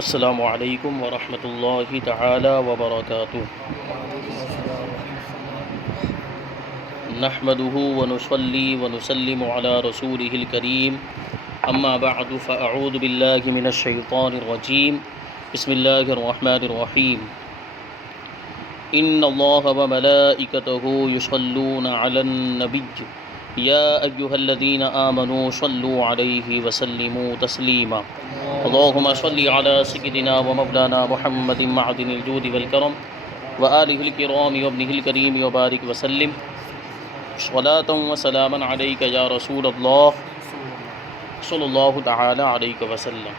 السلام علیکم ورحمۃ اللہ تعالی وبرکاتہ۔ نحمده ونصلي ونسلم على رسوله الكريم اما بعد فاعوذ باللہ من الشیطان الرجیم بسم اللہ الرحمن الرحیم۔ ان اللہ وملائکته یصلون علی النبی یا ایہا الذین آمنوا صلوا علیہ وسلموا تسلیما۔ اللہم صل علی سیدنا ومولانا محمد معدن الجود والکرم وآلہ الکرام وابنہ الکریم وبارک وسلم صلاۃ وسلاما علیک یا رسول اللہ صلی اللہ تعالی علیہ وسلم۔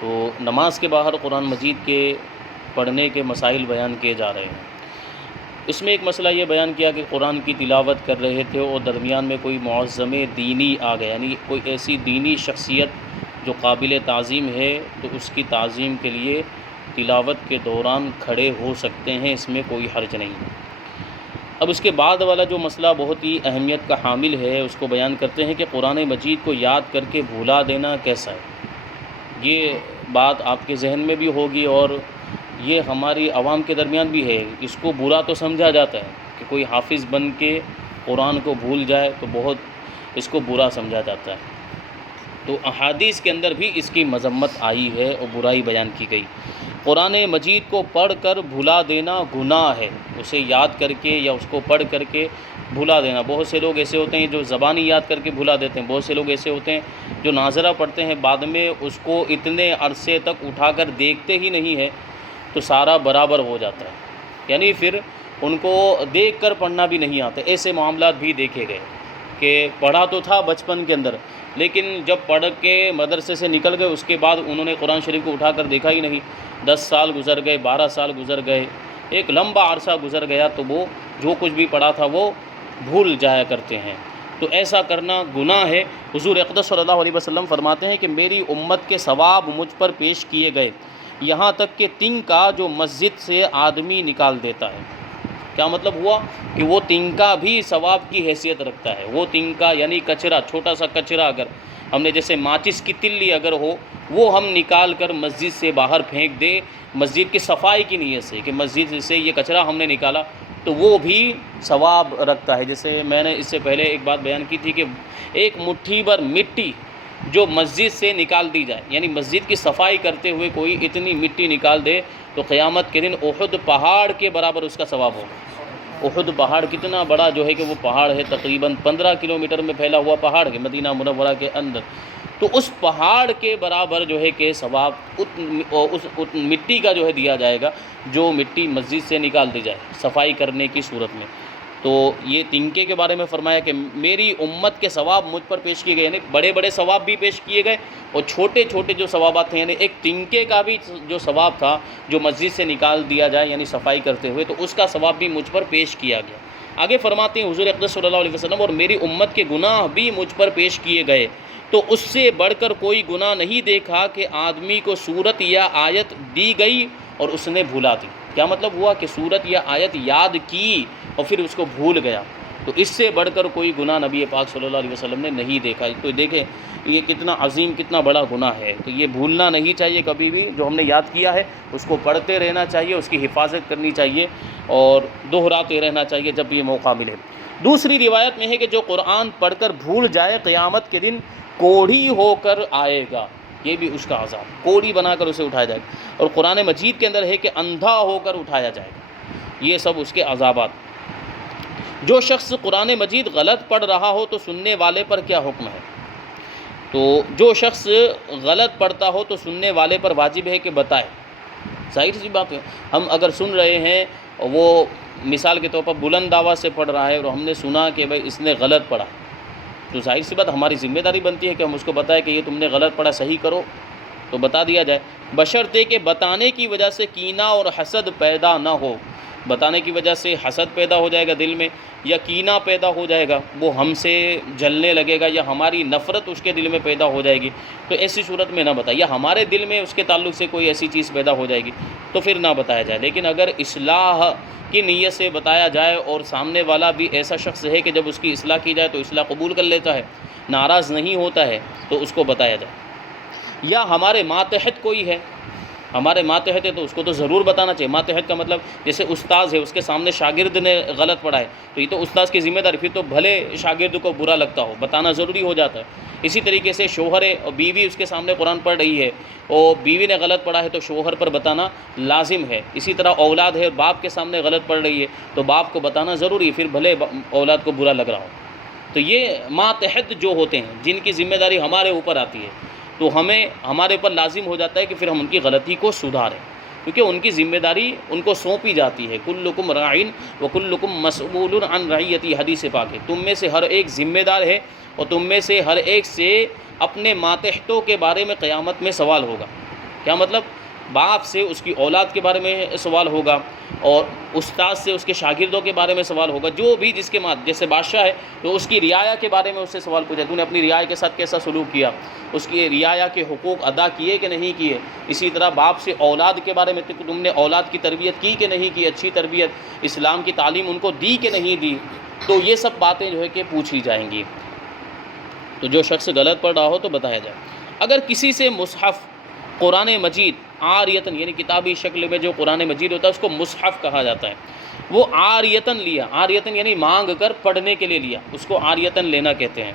تو نماز کے باہر قرآن مجید کے پڑھنے کے مسائل بیان کیے جا رہے ہیں۔ اس میں ایک مسئلہ یہ بیان کیا کہ قرآن کی تلاوت کر رہے تھے اور درمیان میں کوئی معظم دینی آ گیا، یعنی کوئی ایسی دینی شخصیت جو قابل تعظیم ہے تو اس کی تعظیم کے لیے تلاوت کے دوران کھڑے ہو سکتے ہیں، اس میں کوئی حرج نہیں۔ اب اس کے بعد والا جو مسئلہ بہت ہی اہمیت کا حامل ہے اس کو بیان کرتے ہیں کہ قرآن مجید کو یاد کر کے بھولا دینا کیسا ہے۔ یہ بات آپ کے ذہن میں بھی ہوگی اور یہ ہماری عوام کے درمیان بھی ہے۔ اس کو برا تو سمجھا جاتا ہے کہ کوئی حافظ بن کے قرآن کو بھول جائے تو بہت اس کو برا سمجھا جاتا ہے۔ تو احادیث کے اندر بھی اس کی مذمت آئی ہے اور برائی بیان کی گئی۔ قرآن مجید کو پڑھ کر بھلا دینا گناہ ہے، اسے یاد کر کے یا اس کو پڑھ کر کے بھلا دینا۔ بہت سے لوگ ایسے ہوتے ہیں جو زبانی یاد کر کے بھلا دیتے ہیں، بہت سے لوگ ایسے ہوتے ہیں جو ناظرہ پڑھتے ہیں، بعد میں اس کو اتنے عرصے تک اٹھا کر دیکھتے ہی نہیں ہے تو سارا برابر ہو جاتا ہے، یعنی پھر ان کو دیکھ کر پڑھنا بھی نہیں آتا۔ ایسے معاملات بھی دیکھے گئے کہ پڑھا تو تھا بچپن کے اندر، لیکن جب پڑھ کے مدرسے سے نکل گئے اس کے بعد انہوں نے قرآن شریف کو اٹھا کر دیکھا ہی نہیں۔ 10 سال گزر گئے، 12 سال گزر گئے، ایک لمبا عرصہ گزر گیا تو وہ جو کچھ بھی پڑھا تھا وہ بھول جایا کرتے ہیں۔ تو ایسا کرنا گناہ ہے۔ حضور اقدس صلی اللہ علیہ وسلم فرماتے ہیں کہ میری امت کے ثواب مجھ پر پیش کیے گئے، یہاں تک کہ تنکا جو مسجد سے آدمی نکال دیتا ہے۔ کیا مطلب ہوا کہ وہ تنکا بھی ثواب کی حیثیت رکھتا ہے۔ وہ تنکا یعنی کچرا، چھوٹا سا کچرا، اگر ہم نے جیسے ماچس کی تلی اگر ہو وہ ہم نکال کر مسجد سے باہر پھینک دے مسجد کی صفائی کی نیت سے کہ مسجد سے یہ کچرا ہم نے نکالا، تو وہ بھی ثواب رکھتا ہے۔ جیسے میں نے اس سے پہلے ایک بات بیان کی تھی کہ ایک مٹھی بھر مٹی جو مسجد سے نکال دی جائے، یعنی مسجد کی صفائی کرتے ہوئے کوئی اتنی مٹی نکال دے تو قیامت کے دن احد پہاڑ کے برابر اس کا ثواب ہوگا۔ احد پہاڑ کتنا بڑا جو ہے کہ وہ پہاڑ ہے، تقریباً 15 کلومیٹر میں پھیلا ہوا پہاڑ ہے مدینہ منورہ کے اندر، تو اس پہاڑ کے برابر جو ہے کہ ثواب اس مٹی کا جو ہے دیا جائے گا جو مٹی مسجد سے نکال دی جائے صفائی کرنے کی صورت میں۔ تو یہ تنکے کے بارے میں فرمایا کہ میری امت کے ثواب مجھ پر پیش کیے گئے، یعنی بڑے بڑے ثواب بھی پیش کیے گئے اور چھوٹے چھوٹے جو ثوابات تھے، یعنی ایک تنکے کا بھی جو ثواب تھا جو مسجد سے نکال دیا جائے یعنی صفائی کرتے ہوئے، تو اس کا ثواب بھی مجھ پر پیش کیا گیا۔ آگے فرماتے ہیں حضور اقدس صلی اللہ علیہ وسلم اور میری امت کے گناہ بھی مجھ پر پیش کیے گئے، تو اس سے بڑھ کر کوئی گناہ نہیں دیکھا کہ آدمی کو سورت یا آیت دی گئی اور اس نے بھولا دی۔ کیا مطلب ہوا کہ سورت یا آیت یاد کی اور پھر اس کو بھول گیا، تو اس سے بڑھ کر کوئی گناہ نبی پاک صلی اللہ علیہ وسلم نے نہیں دیکھا۔ تو دیکھیں یہ کتنا عظیم، کتنا بڑا گناہ ہے۔ تو یہ بھولنا نہیں چاہیے کبھی بھی، جو ہم نے یاد کیا ہے اس کو پڑھتے رہنا چاہیے، اس کی حفاظت کرنی چاہیے اور دہراتے رہنا چاہیے جب یہ موقع ملے۔ دوسری روایت میں ہے کہ جو قرآن پڑھ کر بھول جائے قیامت کے دن کوڑھی ہو کر آئے گا، یہ بھی اس کا عذاب، کوڑھی بنا کر اسے اٹھایا جائے گا۔ اور قرآن مجید کے اندر ہے کہ اندھا ہو کر اٹھایا جائے گا۔ یہ سب اس کے عذابات۔ جو شخص قرآن مجید غلط پڑھ رہا ہو تو سننے والے پر کیا حکم ہے؟ تو جو شخص غلط پڑھتا ہو تو سننے والے پر واجب ہے کہ بتائے۔ ظاہر سی بات ہے، ہم اگر سن رہے ہیں وہ مثال کے طور پر بلند آواز سے پڑھ رہا ہے اور ہم نے سنا کہ بھائی اس نے غلط پڑھا، تو ظاہر سی بات ہماری ذمہ داری بنتی ہے کہ ہم اس کو بتائیں کہ یہ تم نے غلط پڑھا، صحیح کرو، تو بتا دیا جائے، بشرطے کہ بتانے کی وجہ سے کینہ اور حسد پیدا نہ ہو۔ بتانے کی وجہ سے حسد پیدا ہو جائے گا دل میں، یا کینہ پیدا ہو جائے گا، وہ ہم سے جلنے لگے گا، یا ہماری نفرت اس کے دل میں پیدا ہو جائے گی، تو ایسی صورت میں نہ بتائے، یا ہمارے دل میں اس کے تعلق سے کوئی ایسی چیز پیدا ہو جائے گی تو پھر نہ بتایا جائے۔ لیکن اگر اصلاح کی نیت سے بتایا جائے اور سامنے والا بھی ایسا شخص ہے کہ جب اس کی اصلاح کی جائے تو اصلاح قبول کر لیتا ہے، ناراض نہیں ہوتا ہے، تو اس کو بتایا جائے۔ یا ہمارے ماتحت کوئی ہے ہمارے ماتحت ہے تو اس کو تو ضرور بتانا چاہیے۔ ماتحت کا مطلب جیسے استاذ ہے، اس کے سامنے شاگرد نے غلط پڑھا ہے تو یہ تو استاذ کی ذمہ داری، پھر تو بھلے شاگرد کو برا لگتا ہو بتانا ضروری ہو جاتا ہے۔ اسی طریقے سے شوہر اور بیوی اس کے سامنے قرآن پڑھ رہی ہے اور بیوی نے غلط پڑھا ہے تو شوہر پر بتانا لازم ہے۔ اسی طرح اولاد ہے، باپ کے سامنے غلط پڑھ رہی ہے تو باپ کو بتانا ضروری ہے، پھر بھلے اولاد کو برا لگ رہا ہو۔ تو یہ ماتحت جو ہوتے ہیں جن کی ذمہ داری ہمارے اوپر آتی ہے تو ہمارے اوپر لازم ہو جاتا ہے کہ پھر ہم ان کی غلطی کو سدھاریں، کیونکہ ان کی ذمہ داری ان کو سونپی جاتی ہے۔ کلکم راعٍ وکلکم مسئول عن رعیتی، حدیث پاک ہے، تم میں سے ہر ایک ذمہ دار ہے اور تم میں سے ہر ایک سے اپنے ماتحتوں کے بارے میں قیامت میں سوال ہوگا۔ کیا مطلب؟ باپ سے اس کی اولاد کے بارے میں سوال ہوگا اور استاد سے اس کے شاگردوں کے بارے میں سوال ہوگا، جو بھی جس کے جیسے بادشاہ ہے تو اس کی رعایا کے بارے میں اس سے سوال پوچھا، تو نے اپنی رعایا کے ساتھ کیسا سلوک کیا، اس کی رعایا کے حقوق ادا کیے کہ نہیں کیے۔ اسی طرح باپ سے اولاد کے بارے میں تم نے اولاد کی تربیت کی کہ نہیں کی، اچھی تربیت اسلام کی تعلیم ان کو دی کہ نہیں دی۔ تو یہ سب باتیں جو ہے کہ پوچھی جائیں گی۔ تو جو شخص غلط پڑھ رہا ہو تو بتایا جائے۔ اگر کسی سے مصحف قرآن مجید عاریتن، یعنی کتابی شکل میں جو قرآن مجید ہوتا ہے اس کو مصحف کہا جاتا ہے، وہ عاریتن لیا، عاریتن یعنی مانگ کر پڑھنے کے لیے لیا، اس کو عاریتن لینا کہتے ہیں۔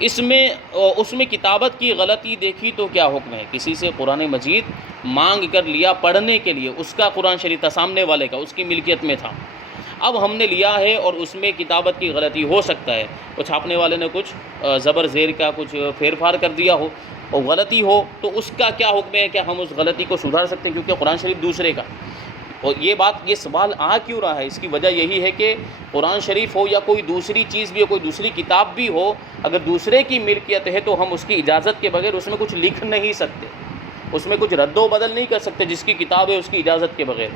اس میں کتابت کی غلطی دیکھی تو کیا حکم ہے؟ کسی سے قرآن مجید مانگ کر لیا پڑھنے کے لیے، اس کا قرآن شریف تھا سامنے والے کا، اس کی ملکیت میں تھا، اب ہم نے لیا ہے اور اس میں کتابت کی غلطی ہو سکتا ہے، وہ چھاپنے والے نے کچھ زبر زیر کا کچھ پھیر پھار کر دیا ہو اور غلطی ہو، تو اس کا کیا حکم ہے؟ کہ ہم اس غلطی کو سدھار سکتے ہیں کیونکہ قرآن شریف دوسرے کا۔ اور یہ سوال آ کیوں رہا ہے؟ اس کی وجہ یہی ہے کہ قرآن شریف ہو یا کوئی دوسری چیز بھی ہو، کوئی دوسری کتاب بھی ہو، اگر دوسرے کی ملکیت ہے تو ہم اس کی اجازت کے بغیر اس میں کچھ لکھ نہیں سکتے، اس میں کچھ رد و بدل نہیں کر سکتے، جس کی کتاب ہے اس کی اجازت کے بغیر۔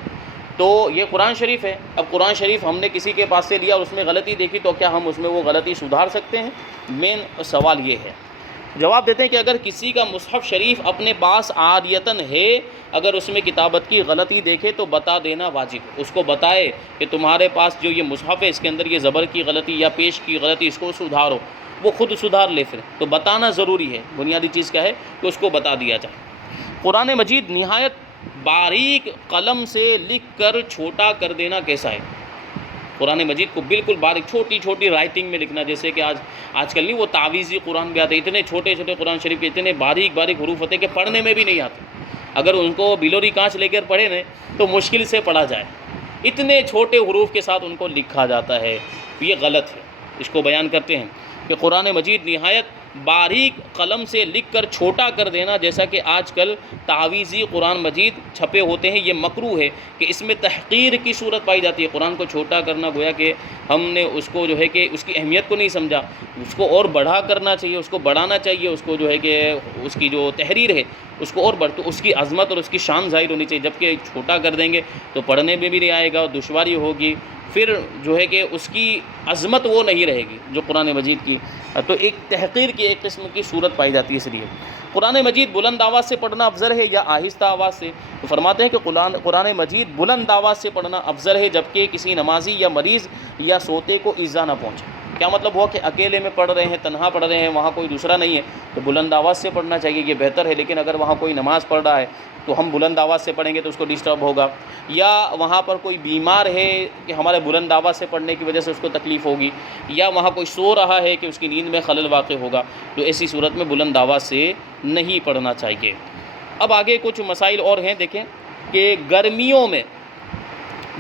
تو یہ قرآن شریف ہے، اب قرآن شریف ہم نے کسی کے پاس سے لیا اور اس میں غلطی دیکھی تو کیا ہم اس میں وہ غلطی سدھار سکتے ہیں؟ مین سوال یہ ہے۔ جواب دیتے ہیں کہ اگر کسی کا مصحف شریف اپنے پاس عاریتن ہے، اگر اس میں کتابت کی غلطی دیکھے تو بتا دینا واجب ہے، اس کو بتائے کہ تمہارے پاس جو یہ مصحف ہے اس کے اندر یہ زبر کی غلطی یا پیش کی غلطی، اس کو سدھارو، وہ خود سدھار لے، پھر تو بتانا ضروری ہے۔ بنیادی چیز کیا ہے کہ اس کو بتا دیا جائے۔ قرآن مجید نہایت باریک قلم سے لکھ کر چھوٹا کر دینا کیسا ہے؟ قرآن مجید کو بالکل باریک چھوٹی چھوٹی رائٹنگ میں لکھنا، جیسے کہ آج کل نہیں وہ تعویذی قرآن بھی آتے، اتنے چھوٹے چھوٹے قرآن شریف کے اتنے باریک باریک حروف ہوتے ہیں کہ پڑھنے میں بھی نہیں آتے، اگر ان کو بلوری کانچ لے کر پڑھے نا تو مشکل سے پڑھا جائے، اتنے چھوٹے حروف کے ساتھ ان کو لکھا جاتا ہے، یہ غلط ہے۔ اس کو بیان کرتے ہیں کہ قرآن مجید نہایت باریک قلم سے لکھ کر چھوٹا کر دینا، جیسا کہ آج کل تعویذی قرآن مجید چھپے ہوتے ہیں، یہ مکروہ ہے کہ اس میں تحقیر کی صورت پائی جاتی ہے۔ قرآن کو چھوٹا کرنا گویا کہ ہم نے اس کو جو ہے کہ اس کی اہمیت کو نہیں سمجھا، اس کو اور بڑھا کرنا چاہیے، اس کو بڑھانا چاہیے، اس کو جو ہے کہ اس کی جو تحریر ہے اس کو اور تو اس کی عظمت اور اس کی شان ظاہر ہونی چاہیے، جبکہ چھوٹا کر دیں گے تو پڑھنے میں بھی نہیں آئے گا، دشواری ہوگی، پھر جو ہے کہ اس کی عظمت وہ نہیں رہے گی جو قرآن مجید کی، تو ایک تحقیر کی ایک قسم کی صورت پائی جاتی ہے۔ اس لیے قرآن مجید بلند آواز سے پڑھنا افضل ہے یا آہستہ آواز سے؟ تو فرماتے ہیں کہ قرآن مجید بلند آواز سے پڑھنا افضل ہے، جبکہ کسی نمازی یا مریض یا سوتے کو ایذا نہ پہنچے۔ کیا مطلب ہوا کہ اکیلے میں پڑھ رہے ہیں، تنہا پڑھ رہے ہیں، وہاں کوئی دوسرا نہیں ہے تو بلند آواز سے پڑھنا چاہیے، یہ بہتر ہے۔ لیکن اگر وہاں کوئی نماز پڑھ رہا ہے تو ہم بلند آواز سے پڑھیں گے تو اس کو ڈسٹرب ہوگا، یا وہاں پر کوئی بیمار ہے کہ ہمارے بلند آواز سے پڑھنے کی وجہ سے اس کو تکلیف ہوگی، یا وہاں کوئی سو رہا ہے کہ اس کی نیند میں خلل واقع ہوگا، تو ایسی صورت میں بلند آواز سے نہیں پڑھنا چاہیے۔ اب آگے کچھ مسائل اور ہیں، دیکھیں کہ گرمیوں میں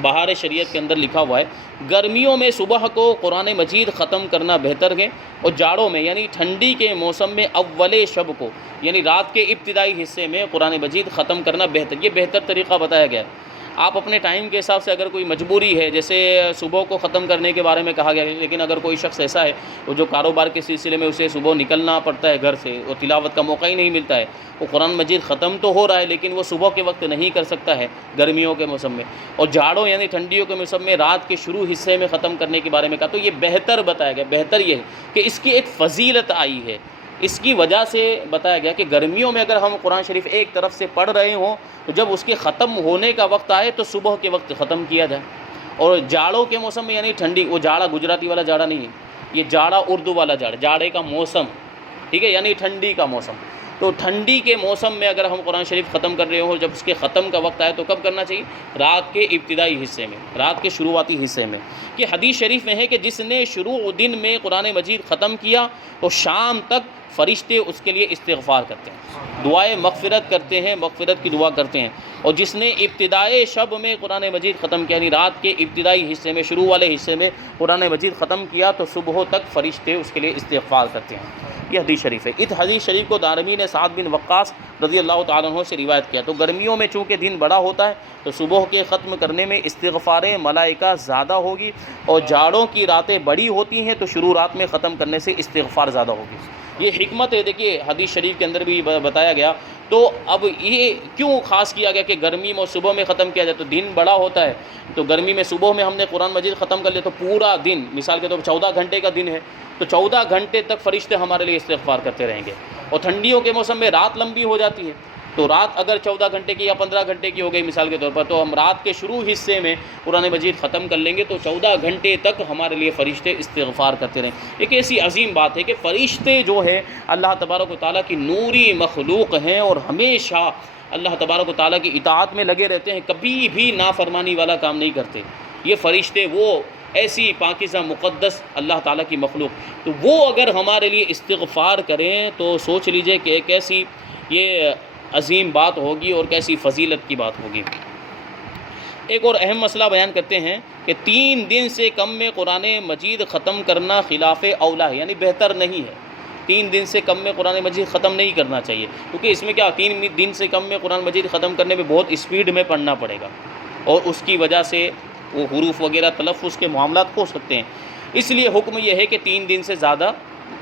بہار شریعت کے اندر لکھا ہوا ہے، گرمیوں میں صبح کو قرآن مجید ختم کرنا بہتر ہے، اور جاڑوں میں یعنی ٹھنڈی کے موسم میں اول شب کو یعنی رات کے ابتدائی حصے میں قرآن مجید ختم کرنا بہتر، یہ بہتر طریقہ بتایا گیا ہے۔ آپ اپنے ٹائم کے حساب سے اگر کوئی مجبوری ہے، جیسے صبح کو ختم کرنے کے بارے میں کہا گیا ہے، لیکن اگر کوئی شخص ایسا ہے وہ جو کاروبار کے سلسلے میں اسے صبح نکلنا پڑتا ہے گھر سے، وہ تلاوت کا موقع ہی نہیں ملتا ہے، وہ قرآن مجید ختم تو ہو رہا ہے لیکن وہ صبح کے وقت نہیں کر سکتا ہے گرمیوں کے موسم میں، اور جاڑوں یعنی ٹھنڈیوں کے موسم میں رات کے شروع حصے میں ختم کرنے کے بارے میں کہا، تو یہ بہتر بتایا گیا۔ بہتر یہ ہے کہ اس کی ایک فضیلت آئی ہے، اس کی وجہ سے بتایا گیا کہ گرمیوں میں اگر ہم قرآن شریف ایک طرف سے پڑھ رہے ہوں تو جب اس کے ختم ہونے کا وقت آئے تو صبح کے وقت ختم کیا جائے، اور جاڑوں کے موسم میں یعنی ٹھنڈی، وہ جاڑا گجراتی والا جاڑا نہیں ہے، یہ جاڑا اردو والا جاڑا، جاڑے کا موسم، ٹھیک ہے، یعنی ٹھنڈی کا موسم، تو ٹھنڈی کے موسم میں اگر ہم قرآن شریف ختم کر رہے ہوں، جب اس کے ختم کا وقت آئے تو کب کرنا چاہیے؟ رات کے ابتدائی حصے میں، رات کے شروعاتی حصے میں. کہ حدیث شریف میں ہے کہ جس نے شروع دن میں قرآن مجید ختم کیا تو شام تک فرشتے اس کے لیے استغفار کرتے ہیں، دعائیں مغفرت کرتے ہیں، مغفرت کی دعا کرتے ہیں. اور جس نے ابتدائے شب میں قرآن مجید ختم کیا، یعنی رات کے ابتدائی حصے میں، شروع والے حصے میں قرآن مجید ختم کیا تو صبح تک فرشتے اس کے لیے استغفار کرتے ہیں. یہ حدیث شریف ہے. اس حدیث شریف کو دارمی نے سعد بن وقاص رضی اللہ تعالیٰ عنہ سے روایت کیا. تو گرمیوں میں چونکہ دن بڑا ہوتا ہے تو صبح کے ختم کرنے میں استغفار ملائکہ زیادہ ہوگی، اور جاڑوں کی راتیں بڑی ہوتی ہیں تو شروع رات میں ختم کرنے سے استغفار زیادہ ہوگی. یہ حکمت ہے. دیکھیے حدیث شریف کے اندر بھی بتایا گیا. تو اب یہ کیوں خاص کیا گیا کہ گرمی میں صبح میں ختم کیا جائے؟ تو دن بڑا ہوتا ہے، تو گرمی میں صبح میں ہم نے قرآن مجید ختم کر لیا تو پورا دن، مثال کے طور پر 14 گھنٹے کا دن ہے تو 14 گھنٹے تک فرشتے ہمارے لیے استغفار کرتے رہیں گے. اور ٹھنڈیوں کے موسم میں رات لمبی ہو جاتی ہے، تو رات اگر 14 گھنٹے کی یا 15 گھنٹے کی ہو گئی مثال کے طور پر، تو ہم رات کے شروع حصے میں قرآن مجید ختم کر لیں گے تو 14 گھنٹے تک ہمارے لیے فرشتے استغفار کرتے رہیں. ایک ایسی عظیم بات ہے کہ فرشتے جو ہے اللہ تبارک و تعالیٰ کی نوری مخلوق ہیں اور ہمیشہ اللہ تبارک و تعالیٰ کی اطاعت میں لگے رہتے ہیں، کبھی بھی نافرمانی والا کام نہیں کرتے. یہ فرشتے وہ ایسی پاکیزہ مقدس اللہ تعالیٰ کی مخلوق، تو وہ اگر ہمارے لیے استغفار کریں تو سوچ لیجئے کہ کیسی یہ عظیم بات ہوگی اور کیسی فضیلت کی بات ہوگی. ایک اور اہم مسئلہ بیان کرتے ہیں کہ 3 دن سے کم میں قرآن مجید ختم کرنا خلاف اولا ہے، یعنی بہتر نہیں ہے. 3 دن سے کم میں قرآن مجید ختم نہیں کرنا چاہیے، کیونکہ اس میں کیا 3 دن سے کم میں قرآن مجید ختم کرنے میں بہت اسپیڈ میں پڑھنا پڑے گا اور اس کی وجہ سے وہ حروف وغیرہ تلفظ کے معاملات ہو سکتے ہیں. اس لیے حکم یہ ہے کہ 3 دن سے زیادہ،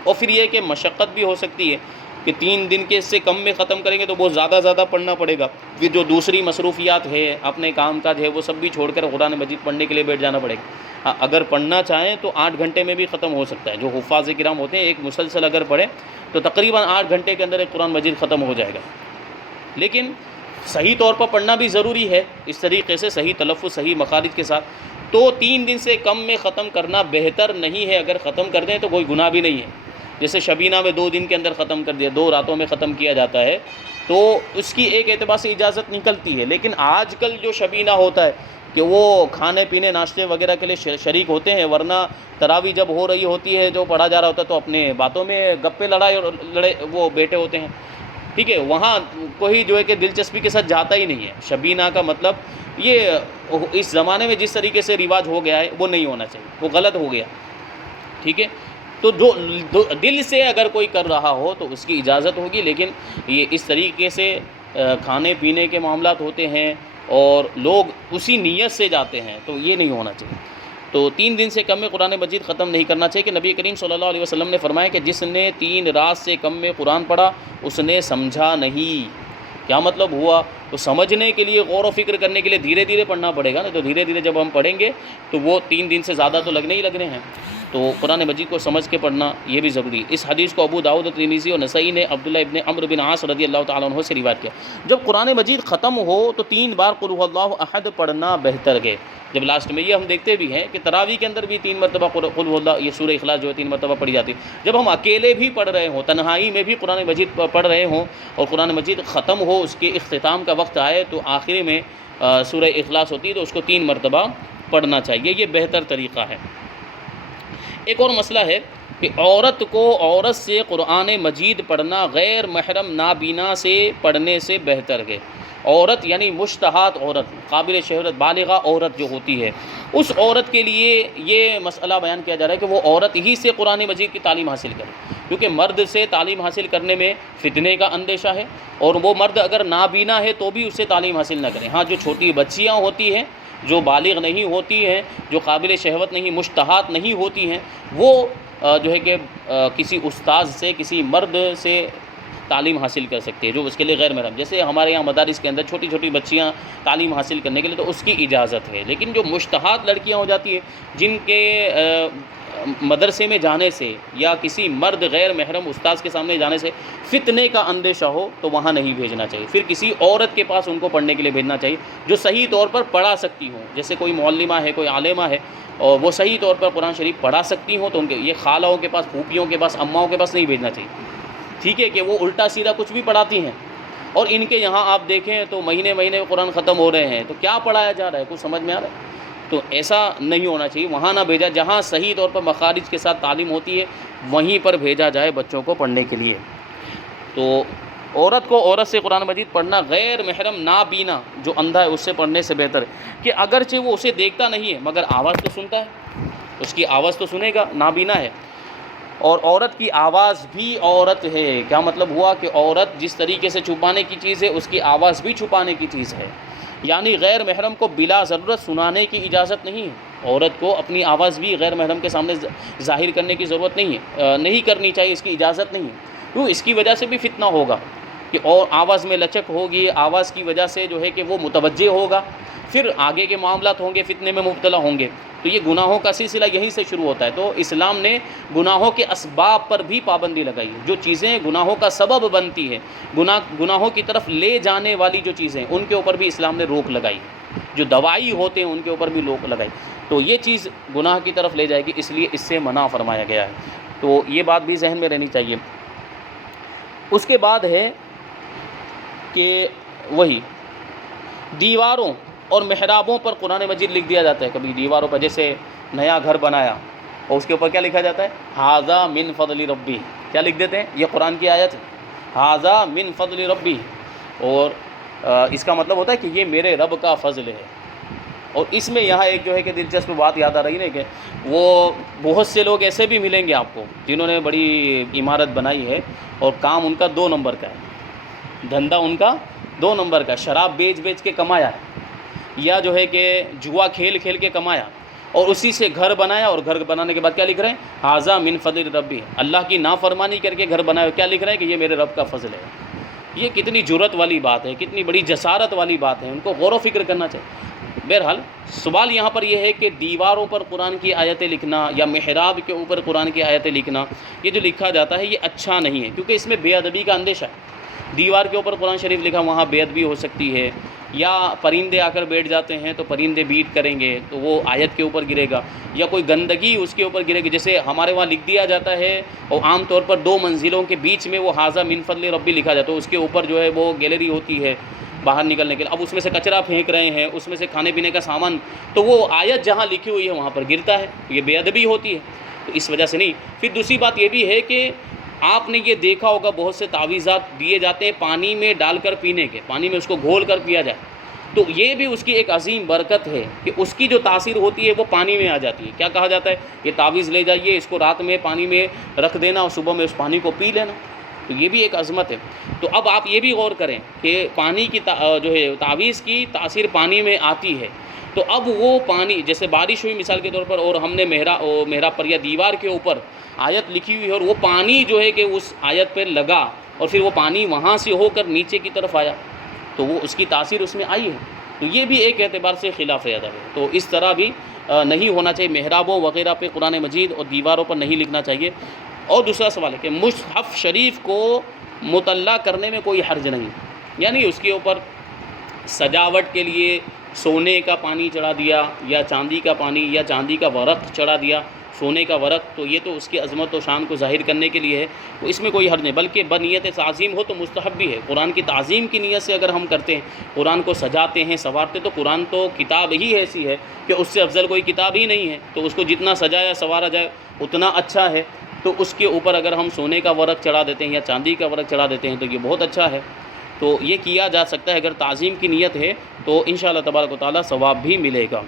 اور پھر یہ کہ مشقت بھی ہو سکتی ہے کہ 3 دن کے اس سے کم میں ختم کریں گے تو بہت زیادہ پڑھنا پڑے گا. پھر جو دوسری مصروفیات ہے، اپنے کام کاج ہے، وہ سب بھی چھوڑ کر قرآن مجید پڑھنے کے لیے بیٹھ جانا پڑے گا. ہاں اگر پڑھنا چاہیں تو 8 گھنٹے میں بھی ختم ہو سکتا ہے. جو حفاظ کرام ہوتے ہیں ایک مسلسل اگر پڑھیں تو تقریباً 8 گھنٹے کے اندر ایک قرآن مجید ختم ہو جائے گا. لیکن صحیح طور پر پڑھنا بھی ضروری ہے، اس طریقے سے صحیح تلفظ صحیح مخارج کے ساتھ. تو 3 دن سے کم میں ختم کرنا بہتر نہیں ہے. اگر ختم کر دیں تو کوئی گناہ بھی نہیں ہے. جیسے شبینہ میں 2 دن کے اندر ختم کر دیا، 2 راتوں میں ختم کیا جاتا ہے تو اس کی ایک اعتبار سے اجازت نکلتی ہے. لیکن آج کل جو شبینہ ہوتا ہے کہ وہ کھانے پینے ناشتے وغیرہ کے لیے شریک ہوتے ہیں، ورنہ تراویح جب ہو رہی ہوتی ہے جو پڑھا جا رہا ہوتا ہے تو اپنے باتوں میں گپے لڑے وہ بیٹھے ہوتے ہیں. ٹھیک ہے، وہاں کوئی جو ہے کہ دلچسپی کے ساتھ جاتا ہی نہیں ہے. شبینہ کا مطلب یہ اس زمانے میں جس طریقے سے رواج ہو گیا ہے وہ نہیں ہونا چاہیے، وہ غلط ہو گیا. ٹھیک ہے، تو جو دل سے اگر کوئی کر رہا ہو تو اس کی اجازت ہوگی. لیکن یہ اس طریقے سے کھانے پینے کے معاملات ہوتے ہیں اور لوگ اسی نیت سے جاتے ہیں تو یہ نہیں ہونا چاہیے. تو 3 دن سے کم میں قرآن مجید ختم نہیں کرنا چاہیے کہ نبی کریم صلی اللہ علیہ وسلم نے فرمایا کہ جس نے 3 رات سے کم میں قرآن پڑھا اس نے سمجھا نہیں. کیا مطلب ہوا؟ تو سمجھنے کے لیے غور و فکر کرنے کے لیے دھیرے دھیرے پڑھنا پڑے گا نا. تو دھیرے دھیرے جب ہم پڑھیں گے تو وہ 3 دن سے زیادہ تو لگنے ہی لگنے ہیں. تو قرآن مجید کو سمجھ کے پڑھنا یہ بھی ضروری ہے. اس حدیث کو ابو داؤد ترمذی اور نسائی نے عبداللہ ابن عمرو بن عاص رضی اللہ تعالیٰ عنہ سے روایت کیا. جب قرآن مجید ختم ہو تو 3 بار قل هو اللہ احد پڑھنا بہتر ہے. جب لاسٹ میں یہ ہم دیکھتے بھی ہیں کہ تراویح کے اندر بھی 3 مرتبہ قل هو اللہ، یہ سورہ اخلاص جو ہے 3 مرتبہ پڑھی جاتی ہے. جب ہم اکیلے بھی پڑھ رہے ہوں، تنہائی میں بھی قرآن مجید پڑھ رہے ہوں اور قرآن مجید ختم ہو، اس کے اختتام کا وقت آئے تو آخر میں سورہ اخلاص ہوتی ہے تو اس کو 3 مرتبہ پڑھنا چاہیے. یہ بہتر طریقہ ہے. ایک اور مسئلہ ہے کہ عورت کو عورت سے قرآن مجید پڑھنا غیر محرم نابینا سے پڑھنے سے بہتر ہے. عورت یعنی مشتہات عورت، قابل شہرت بالغہ عورت جو ہوتی ہے، اس عورت کے لیے یہ مسئلہ بیان کیا جا رہا ہے کہ وہ عورت ہی سے قرآن مجید کی تعلیم حاصل کرے، کیونکہ مرد سے تعلیم حاصل کرنے میں فتنے کا اندیشہ ہے اور وہ مرد اگر نابینا ہے تو بھی اس سے تعلیم حاصل نہ کرے. ہاں جو چھوٹی بچیاں ہوتی ہیں، جو بالغ نہیں ہوتی ہیں، جو قابل شہوت نہیں، مشتہات نہیں ہوتی ہیں، وہ جو ہے کہ کسی استاذ سے، کسی مرد سے تعلیم حاصل کر سکتی ہے جو اس کے لیے غیر محرم. جیسے ہمارے یہاں مدارس کے اندر چھوٹی چھوٹی بچیاں تعلیم حاصل کرنے کے لیے تو اس کی اجازت ہے. لیکن جو مشتہات لڑکیاں ہو جاتی ہیں جن کے مدرسے میں جانے سے یا کسی مرد غیر محرم استاذ کے سامنے جانے سے فتنے کا اندیشہ ہو تو وہاں نہیں بھیجنا چاہیے. پھر کسی عورت کے پاس ان کو پڑھنے کے لیے بھیجنا چاہیے جو صحیح طور پر پڑھا سکتی ہوں. جیسے کوئی معلمہ ہے، کوئی عالمہ ہے اور وہ صحیح طور پر قرآن شریف پڑھا سکتی ہوں تو ان کے یہ خالوں کے پاس، پھوپھیوں کے پاس، اماؤں کے پاس نہیں بھیجنا چاہیے. ٹھیک ہے، کہ وہ الٹا سیدھا کچھ بھی پڑھاتی ہیں، اور ان کے یہاں آپ دیکھیں تو مہینے مہینے قرآن ختم ہو رہے ہیں، تو کیا پڑھایا جا رہا ہے؟ کچھ سمجھ میں آ رہا ہے؟ تو ایسا نہیں ہونا چاہیے، وہاں نہ بھیجا، جہاں صحیح طور پر مخارج کے ساتھ تعلیم ہوتی ہے وہیں پر بھیجا جائے بچوں کو پڑھنے کے لیے۔ تو عورت کو عورت سے قرآن مجید پڑھنا، غیر محرم نابینا جو اندھا ہے اس سے پڑھنے سے بہتر ہے، کہ اگرچہ وہ اسے دیکھتا نہیں ہے مگر آواز تو سنتا ہے، اس کی آواز تو سنے گا، نابینا ہے۔ اور عورت کی آواز بھی عورت ہے، کیا مطلب ہوا؟ کہ عورت جس طریقے سے چھپانے کی چیز ہے اس کی آواز بھی چھپانے کی چیز ہے، یعنی غیر محرم کو بلا ضرورت سنانے کی اجازت نہیں ہے۔ عورت کو اپنی آواز بھی غیر محرم کے سامنے ظاہر کرنے کی ضرورت نہیں ہے، نہیں کرنی چاہیے، اس کی اجازت نہیں ہے، کیوں؟ اس کی وجہ سے بھی فتنہ ہوگا، کہ اور آواز میں لچک ہوگی، آواز کی وجہ سے جو ہے کہ وہ متوجہ ہوگا، پھر آگے کے معاملات ہوں گے، فتنے میں مبتلا ہوں گے، تو یہ گناہوں کا سلسلہ یہیں سے شروع ہوتا ہے۔ تو اسلام نے گناہوں کے اسباب پر بھی پابندی لگائی ہے، جو چیزیں گناہوں کا سبب بنتی ہیں، گناہوں کی طرف لے جانے والی جو چیزیں ان کے اوپر بھی اسلام نے روک لگائی، جو دوائی ہوتے ہیں ان کے اوپر بھی روک لگائی، تو یہ چیز گناہ کی طرف لے جائے گی، اس لیے اس سے منع فرمایا گیا ہے، تو یہ بات بھی ذہن میں رہنی چاہیے۔ اس کے بعد ہے کہ وہی دیواروں اور محرابوں پر قرآن مجید لکھ دیا جاتا ہے، کبھی دیواروں پر، جیسے نیا گھر بنایا اور اس کے اوپر کیا لکھا جاتا ہے؟ ھذا من فضل ربی، کیا لکھ دیتے ہیں؟ یہ قرآن کی آیت ہے، ھذا من فضل ربی، اور اس کا مطلب ہوتا ہے کہ یہ میرے رب کا فضل ہے۔ اور اس میں یہاں ایک جو ہے کہ دلچسپ بات یاد آ رہی ہے کہ وہ بہت سے لوگ ایسے بھی ملیں گے آپ کو جنہوں نے بڑی عمارت بنائی ہے اور کام ان کا 2 نمبر کا ہے، دھندا ان کا 2 نمبر کا، شراب بیچ کے کمایا ہے، یا جو ہے کہ جوا کھیل کے کمایا، اور اسی سے گھر بنایا، اور گھر بنانے کے بعد کیا لکھ رہے ہیں؟ ھذا من فضل ربی، اللہ کی نافرمانی کر کے گھر بنایا، کیا لکھ رہے ہیں؟ کہ یہ میرے رب کا فضل ہے۔ یہ کتنی جرأت والی بات ہے، کتنی بڑی جسارت والی بات ہے، ان کو غور و فکر کرنا چاہیے۔ بہرحال سوال یہاں پر یہ ہے کہ دیواروں پر قرآن کی آیتیں لکھنا یا محراب کے اوپر قرآن کی آیتیں لکھنا، یہ جو لکھا جاتا ہے یہ اچھا نہیں ہے، کیونکہ اس میں بے ادبی کا اندیشہ ہے۔ دیوار کے اوپر قرآن شریف لکھا، وہاں بے ادبی ہو سکتی ہے، یا پرندے آ کر بیٹھ جاتے ہیں تو پرندے بیٹ کریں گے تو وہ آیت کے اوپر گرے گا، یا کوئی گندگی اس کے اوپر گرے گی، جیسے ہمارے وہاں لکھ دیا جاتا ہے، اور عام طور پر 2 منزلوں کے بیچ میں وہ ھذا من فضل ربی لکھا جاتا ہے، اس کے اوپر جو ہے وہ گیلری ہوتی ہے باہر نکلنے کے لیے، اب اس میں سے کچرا پھینک رہے ہیں، اس میں سے کھانے پینے کا سامان، تو وہ آیت جہاں لکھی ہوئی ہے وہاں پر گرتا ہے، یہ بے ادبی ہوتی ہے، تو اس وجہ سے نہیں۔ پھر دوسری بات یہ بھی ہے کہ آپ نے یہ دیکھا ہوگا بہت سے تعویذات دیے جاتے ہیں پانی میں ڈال کر پینے کے، پانی میں اس کو گھول کر پیا جائے، تو یہ بھی اس کی ایک عظیم برکت ہے کہ اس کی جو تاثیر ہوتی ہے وہ پانی میں آ جاتی ہے۔ کیا کہا جاتا ہے؟ یہ تعویذ لے جائیے، اس کو رات میں پانی میں رکھ دینا اور صبح میں اس پانی کو پی لینا، تو یہ بھی ایک عظمت ہے۔ تو اب آپ یہ بھی غور کریں کہ پانی کی جو ہے تعویذ کی تاثیر پانی میں آتی ہے، تو اب وہ پانی، جیسے بارش ہوئی مثال کے طور پر، اور ہم نے محراب پر یا دیوار کے اوپر آیت لکھی ہوئی ہے، اور وہ پانی جو ہے کہ اس آیت پر لگا، اور پھر وہ پانی وہاں سے ہو کر نیچے کی طرف آیا، تو وہ اس کی تاثیر اس میں آئی ہے، تو یہ بھی ایک اعتبار سے خلاف ادب ہے۔ تو اس طرح بھی نہیں ہونا چاہیے، محرابوں وغیرہ پہ قرآن مجید اور دیواروں پر نہیں لکھنا چاہیے۔ اور دوسرا سوال ہے کہ مصحف شریف کو مطلع کرنے میں کوئی حرج نہیں، یعنی اس کے اوپر سجاوٹ کے لیے سونے کا پانی چڑھا دیا، یا چاندی کا پانی، یا چاندی کا ورق چڑھا دیا، سونے کا ورق، تو یہ تو اس کی عظمت و شان کو ظاہر کرنے کے لیے ہے، تو اس میں کوئی حرج نہیں، بلکہ بنیت تعظیم ہو تو مستحب بھی ہے۔ قرآن کی تعظیم کی نیت سے اگر ہم کرتے ہیں، قرآن کو سجاتے ہیں، سنوارتے، تو قرآن تو کتاب ہی ایسی ہے کہ اس سے افضل کوئی کتاب ہی نہیں ہے، تو اس کو جتنا سجایا سنوارا جائے اتنا اچھا ہے، تو اس کے اوپر اگر ہم سونے کا ورق چڑھا دیتے ہیں یا چاندی کا ورق چڑھا دیتے ہیں تو یہ بہت اچھا ہے، تو یہ کیا جا سکتا ہے، اگر تعظیم کی نیت ہے تو انشاءاللہ تبارک و تعالیٰ ثواب بھی ملے گا۔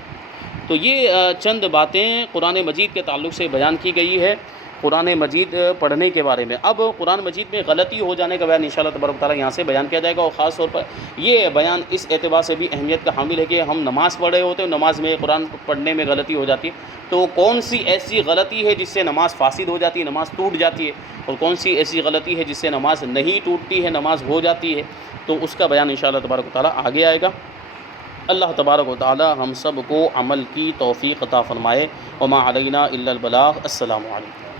تو یہ چند باتیں قرآن مجید کے تعلق سے بیان کی گئی ہے قرآن مجید پڑھنے کے بارے میں۔ اب قرآن مجید میں غلطی ہو جانے کا بیان انشاءاللہ تبارک و تعالیٰ یہاں سے بیان کیا جائے گا، اور خاص طور پر یہ بیان اس اعتبار سے بھی اہمیت کا حامل ہے کہ ہم نماز پڑھ رہے ہوتے ہیں، نماز میں قرآن پڑھنے میں غلطی ہو جاتی ہے، تو کون سی ایسی غلطی ہے جس سے نماز فاسد ہو جاتی ہے، نماز ٹوٹ جاتی ہے، اور کون سی ایسی غلطی ہے جس سے نماز نہیں ٹوٹتی ہے، نماز ہو جاتی ہے، تو اس کا بیان انشاءاللہ تبارک و تعالیٰ آگے آئے گا۔ اللہ تبارک و تعالی ہم سب کو عمل کی توفیق عطا فرمائے۔ وما علینا الا البلاغ۔ السلام علیکم۔